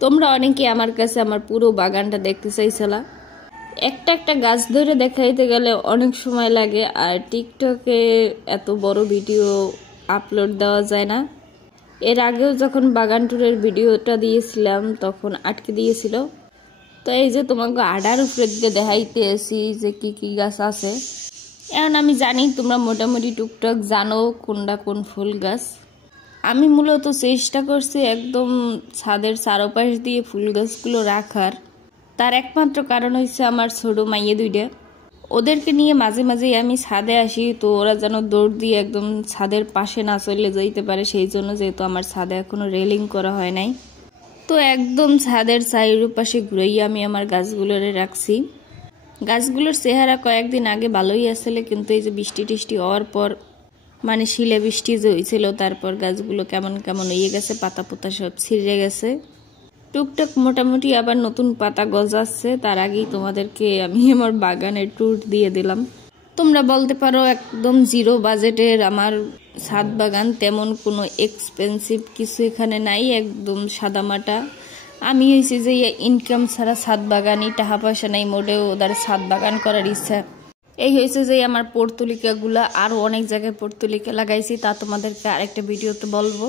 তোমরা অনেকে আমার কাছে আমার পুরো বাগানটা দেখতে চাইছিলা। একটা একটা গাছ ধরে দেখাইতে গেলে অনেক সময় লাগে, আর টিকটকে এত বড় ভিডিও আপলোড দেওয়া যায় না। এর আগেও যখন বাগান ট্যুরের ভিডিওটা দিয়েছিলাম তখন আটকে দিয়েছিল। তো এই যে তোমাকে আডার উপরে দিয়ে দেখাইতে আসি যে কি কি গাছ আছে। এখন আমি জানি তোমরা মোটামুটি টুকটাক জানো কোনটা কোন ফুল গাছ। আমি মূলত চেষ্টা করছি একদম ছাদের চারপাশ দিয়ে ফুল গাছগুলো রাখার। তার একমাত্র কারণ হচ্ছে আমার ছোট মাইয়ে দুইটা, ওদেরকে নিয়ে মাঝে মাঝে আমি ছাদে আসি, তো ওরা যেন দৌড় দিয়ে একদম ছাদের পাশে না চলে যাইতে পারে, সেই জন্য যেহেতু আমার ছাদে এখনো রেলিং করা হয় নাই, তো একদম ছাদের চারিপাশে ঘুরেই আমি আমার গাছগুলোরে রাখছি। গাছগুলোর চেহারা কয়েকদিন আগে ভালোই আসলে, কিন্তু এই যে বৃষ্টি টিষ্টি হওয়ার পর মানে শিলে বৃষ্টি যে হয়েছিল তারপর গাছগুলো কেমন কেমন হয়ে গেছে, পাতা পোতা সব ছিঁড়ে গেছে। টুকটাক মোটামুটি আবার নতুন পাতা গজাচ্ছে। তার আগেই তোমাদেরকে আমি আমার বাগানের ট্যুর দিয়ে দিলাম। তোমরা বলতে পারো একদম জিরো বাজেটের আমার ছাদ বাগান, তেমন কোনো এক্সপেন্সিভ কিছু এখানে নাই, একদম সাদামাটা। আমি হয়েছি যে ইনকাম ছাড়া ছাদ বাগানই, টাকা পয়সা নাই মোটেও ওদের ছাদ বাগান করার ইচ্ছা। এই হয়েছে যে আমার পর্তুলিকাগুলা, আরও অনেক জায়গায় পর্তুলিকা লাগাইছি, তা তোমাদেরকে আরেকটা ভিডিওতে বলবো।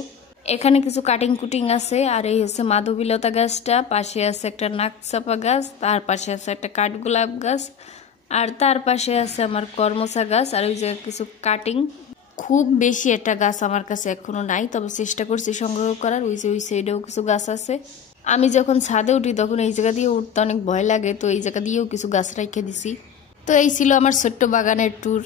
এখানে কিছু কাটিং কুটিং আছে। আর এই হচ্ছে মাধবীলতা গাছটা, পাশে আছে একটা নাকচাপা গাছ, তার পাশে আছে একটা কাঠগোলাপ গাছ, আর তার পাশে আছে আমার কর্মচা গাছ। আর ওই যে কিছু কাটিং, খুব বেশি একটা গাছ আমার কাছে এখনো নাই, তবে চেষ্টা করছি সংগ্রহ করার। ওই যে ওই সাইডেও কিছু গাছ আছে। আমি যখন ছাদে উঠি তখন এই জায়গা দিয়ে উঠতে অনেক ভয় লাগে, তো এই জায়গা দিয়েও কিছু গাছ রেখে দিছি। তো এই ছিল আমার ছোট্ট বাগানের ট্যুর।